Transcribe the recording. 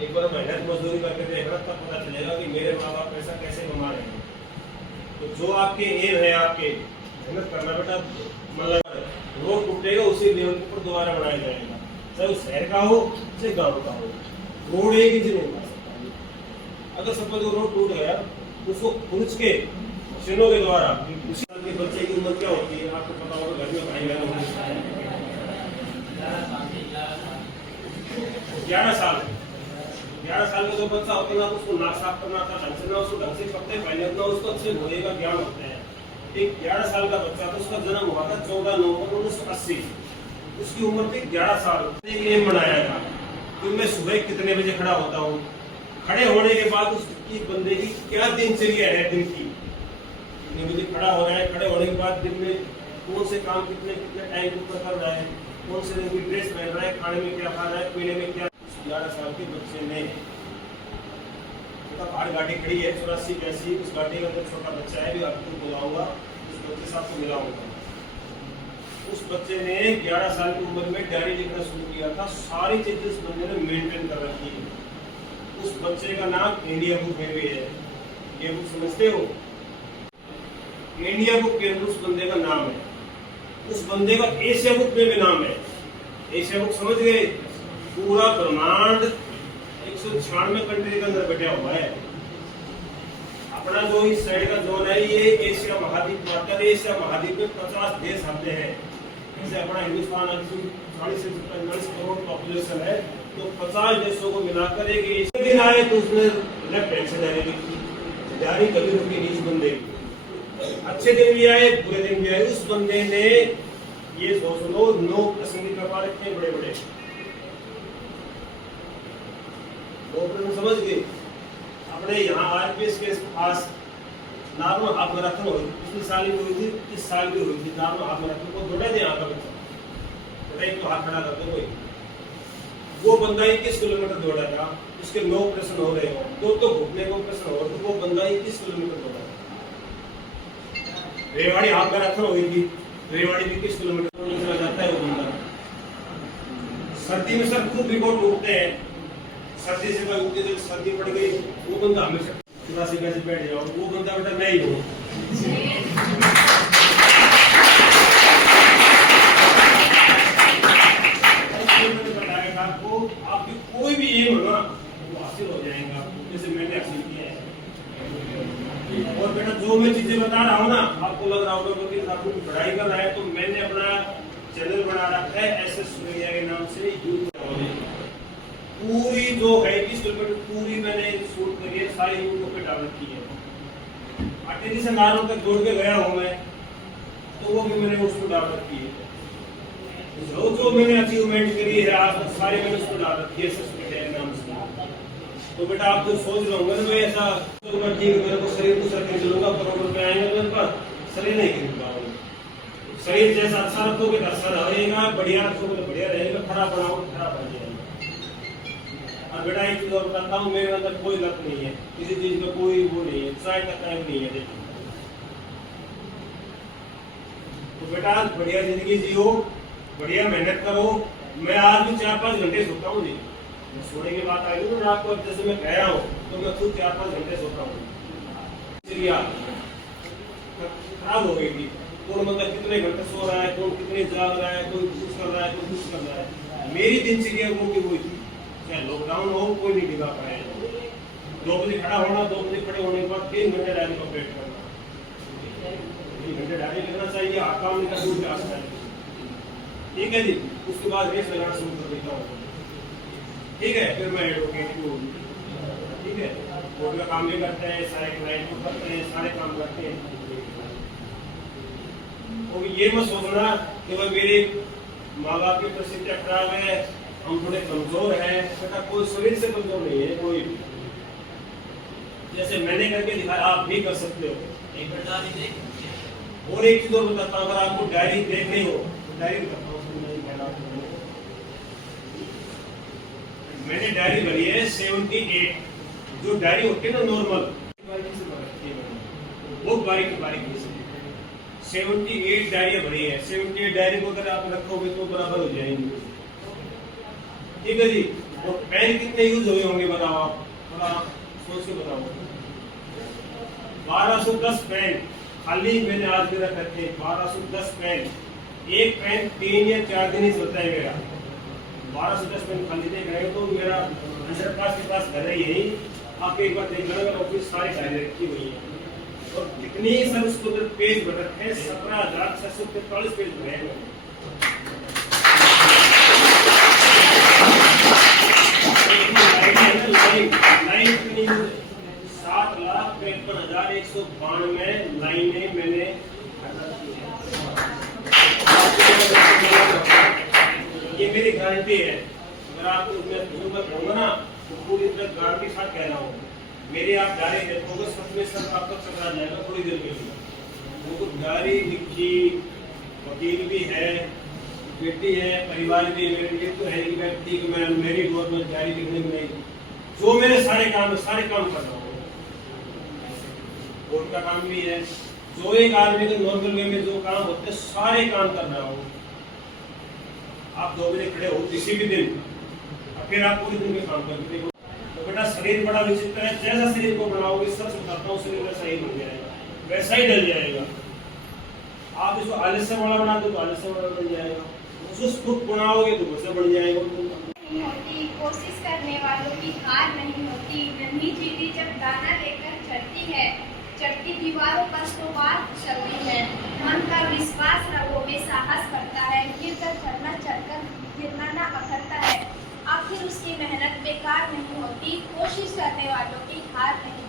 एक बार मेहनत मजदूरी करके देखना, तब पता चलेगा कि मेरे माँ बाप पैसा कैसे कमा रहे हैं। तो जो आपके एम है, आपके मेहनत करना बेटा, मतलब रोड टूटेगा उसी लेवल के ऊपर दोबारा बनाया जाएगा, चाहे वो शहर का हो चाहे गाँव का हो। रोड एक इंच नहीं बना सकता। अगर सपोज वो रोड टूट गया उसको खुर्च के मशीनों के द्वारा, उसी साल के बच्चे की उम्र क्या होती है आपको पता होगा, घर में भाई बहन होते हैं 11 साल। 11 साल का जो बच्चा होता है ना, उसको नाक साफ करना आता ढंग से, ना उसको ढंग से कपड़े पहने, ना उसको अच्छे घोड़े का ज्ञान होता है। एक 11 साल का बच्चा था, उसका जन्म हुआ था 14 नवंबर 1980। उसकी उम्र थी 11 साल। एम बनाया था कि मैं सुबह कितने बजे खड़ा होता हूँ, खड़े होने के बाद उसकी बंदे की क्या दिनचर्या है दिन की, कितने बजे खड़ा हो रहा है, खड़े होने के बाद दिन में कौन से काम कितने कितने टाइम ऊपर कर रहा है, कौन से रंग की ड्रेस पहन रहा है, खाने में क्या खा रहा है, पीने में क्या। 11 साल के बच्चे ने बाहर गाड़ी खड़ी है 84 कैसी, उस गाड़ी के अंदर छोटा बच्चा है, भी आपको बुलाऊंगा, उस बच्चे से आपको मिलाऊंगा। उस बच्चे ने 11 साल की उम्र में डायरी लिखना शुरू किया था। सारी चीजें उस बंदे ने मेंटेन कर रखी है। उस बच्चे का नाम इंडिया बुक में भी है। ये बुक समझते हो? इंडिया बुक के अंदर उस बंदे का नाम है। उस बंदे का एशिया बुक में भी नाम है। एशिया बुक समझ गए? पूरा ब्रह्मांड 196 कंट्री के अंदर बैठा हुआ है। अपना जो इस साइड का जोन है ये एशिया महाद्वीप आता है। एशिया महाद्वीप में 50 देश आते हैं। जैसे अपना हिंदुस्तान 40 करोड़ पॉपुलेशन है, तो 50 देशों को मिलाकर एक ऐसे दिन आए तो उसने लेफ्ट हैंड से डायरी लिखी। डायरी कभी रुकी नहीं उस बंदे की। अच्छे दिन भी आए, बुरे दिन भी आए। उस बंदे ने ये सोच लो 9 प्रश्न की पेपर रखे बड़े बड़े। 2 प्रश्न समझ गए? अपने यहाँ आरपीएस के पास नॉर्मल हाफ मैराथन हुई, पिछले साल भी हुई थी, इस साल भी हुई थी। नॉर्मल हाफ मैराथन को दौड़ा दे आता बच्चा, बेटा एक तो हाथ खड़ा कर दो कोई। वो बंदा 21 किलोमीटर दौड़ा था, उसके 9 प्रश्न हो रहे हो, 2 तो घुटने को प्रश्न हो, तो वो बंदा 21 किलोमीटर दौड़ा। रेवाड़ी हाफ मैराथन हुई थी, रेवाड़ी में 21 किलोमीटर निकला जाता है वो बंदा। सर्दी में सर खूब रिकॉर्ड टूटते हैं। सर्दी से कोई उठते, सर्दी पड़ गई, वो बंदा हमेशा 84 कैसे बैठ जाओ, वो बंदा बेटा मैं ही हूँ। बताया था आपको, आपकी कोई भी एम हो ना वो हासिल हो जाएगा, जैसे मैंने हासिल किया है। और बेटा जो मैं चीजें बता रहा हूँ ना, आपको लग रहा होगा क्योंकि आपको पढ़ाई कर रहा है, तो मैंने अपना चैनल बना रखा है एसएस सूर्या के नाम से। पूरी जो है 20 किलोमीटर पूरी मैंने शूट करी है, सारी यूट्यूब पे डाल रखी है। अटेरी से नारों तक जोड़ के गया हूँ मैं, तो वो भी मैंने उसको डाल रखी है। जो मैंने अचीवमेंट करी है आज तक सारी मैंने उसको डाल रखी है के नाम से। तो बेटा आप जो सोच रहे होंगे ना मैं ऐसा ठीक है, मेरे को शरीर दूसरा खरीद लूंगा, करोड़ रुपए आएंगे मेरे पास, शरीर नहीं खरीद पाऊंगा। शरीर जैसा अच्छा रखोगे तो अच्छा रहेगा, बढ़िया रखोगे तो बढ़िया रहेगा, खराब बनाओगे तो खराब बन जाएगा। और बेटा एक चीज और बताता हूँ, मेरे अंदर कोई लत नहीं है, किसी चीज का कोई वो नहीं है, ट्राई का टाइम नहीं है। देखिए तो बेटा बढ़िया जिंदगी जियो, बढ़िया मेहनत करो। मैं आज भी 4-5 घंटे सोता हूँ जी। सोने की बात आई ना आपको, जैसे मैं कह रहा हूँ तो मैं खुद 4-5 घंटे सोता हूँ। इसलिए खराब हो गई थी। कौन मतलब कितने घंटे सो रहा है, कौन कितने जाग रहा है, कोई कुछ कर रहा है, कोई कुछ कर रहा है। मेरी दिनचर्या वो की वो थी, चाहे लॉकडाउन हो कोई नहीं टिका पाया। 2 बजे खड़ा होना, 2 बजे खड़े होने के बाद 3 घंटे डायरी कंप्लीट करना। 3 घंटे डायरी लिखना चाहिए, हाथ काम निकल दूर जा सकता है। ठीक है जी। उसके बाद रेस लगाना शुरू कर देता हूँ। ठीक है, फिर मैं एडवोकेट हूँ। ठीक है, कोर्ट का काम भी करते हैं, सारे क्लाइंट को करते हैं, सारे काम करते हैं। तो ये मत सोचना कि भाई मेरे माँ बाप की परिस्थितियाँ खराब है, हम थोड़े कमजोर हैं। बेटा कोई शरीर से कमजोर नहीं है कोई। जैसे मैंने करके दिखाया आप भी कर सकते हो। और एक चीज और बताता हूँ, अगर आपको डायरी देखनी हो तो डायरी बताता हूँ। मैंने डायरी भरी है 78। जो डायरी होती है ना नॉर्मल, बहुत बारीक बारीक 78 डायरियां भरी है। 78 डायरी को अगर आप रखोगे तो बराबर हो जाएंगे। ठीक है जी। और पेन कितने यूज हुए होंगे बताओ आप, थोड़ा सोच के बताओ। 1210 पेन खाली मैंने आज मेरा करके 1210 पेन, एक पेन 3 या 4 दिन ही चलता है मेरा। 1210 पेन खाली नहीं करेंगे तो मेरा अंडरपास के पास घर ही है। आप एक बार देख लेना, ऑफिस सारी डायरी रखी हुई है और कितनी सर उसको पेज बन रखे हैं, 17,643 पेज बने हैं। लाइन कितनी 7,53,192 लाइनें मैंने ये मेरी गारंटी है। अगर आपको मैं कहूँगा ना तो पूरी तरह गारंटी के साथ कह रहा हूँ। मेरी आप डायरी देखोगे सब में सब आपका चकरा जाएगा थोड़ी देर के लिए। वो डायरी लिखी, वकील भी है, बेटी है, परिवार भी है, मेरे लिए तो है कि व्यक्ति कि मैं मेरी गवर्नमेंट डायरी लिखने में नहीं, जो मेरे सारे काम कर रहा हूँ। कोर्ट का काम भी है, जो एक आदमी के नॉर्मल वे में जो काम होते हैं सारे काम कर रहा हूँ। आप 2 बजे खड़े हो किसी भी दिन और फिर आप पूरे दिन में काम करते हो तो बेटा शरीर बड़ा विचित्र है। जैसा शरीर को बनाओगे, सच बताता हूँ, शरीर वैसा ही बन जाएगा, वैसा ही डल जाएगा। आप इसको आलस्य वाला बना दो तो आलस्य वाला बन जाएगा, चुस्त बनाओगे तो वैसा बन जाएगा। नहीं होती, कोशिश करने वालों की हार नहीं होती। नन्ही चींटी जब दाना लेकर चढ़ती है, चढ़ती दीवारों पर तो बात चलती है। मन का विश्वास रगों में साहस करता है, गिरकर चढ़ना, चढ़कर गिरना ना अखरता है। आखिर उसकी मेहनत बेकार नहीं होती, कोशिश करने वालों की हार नहीं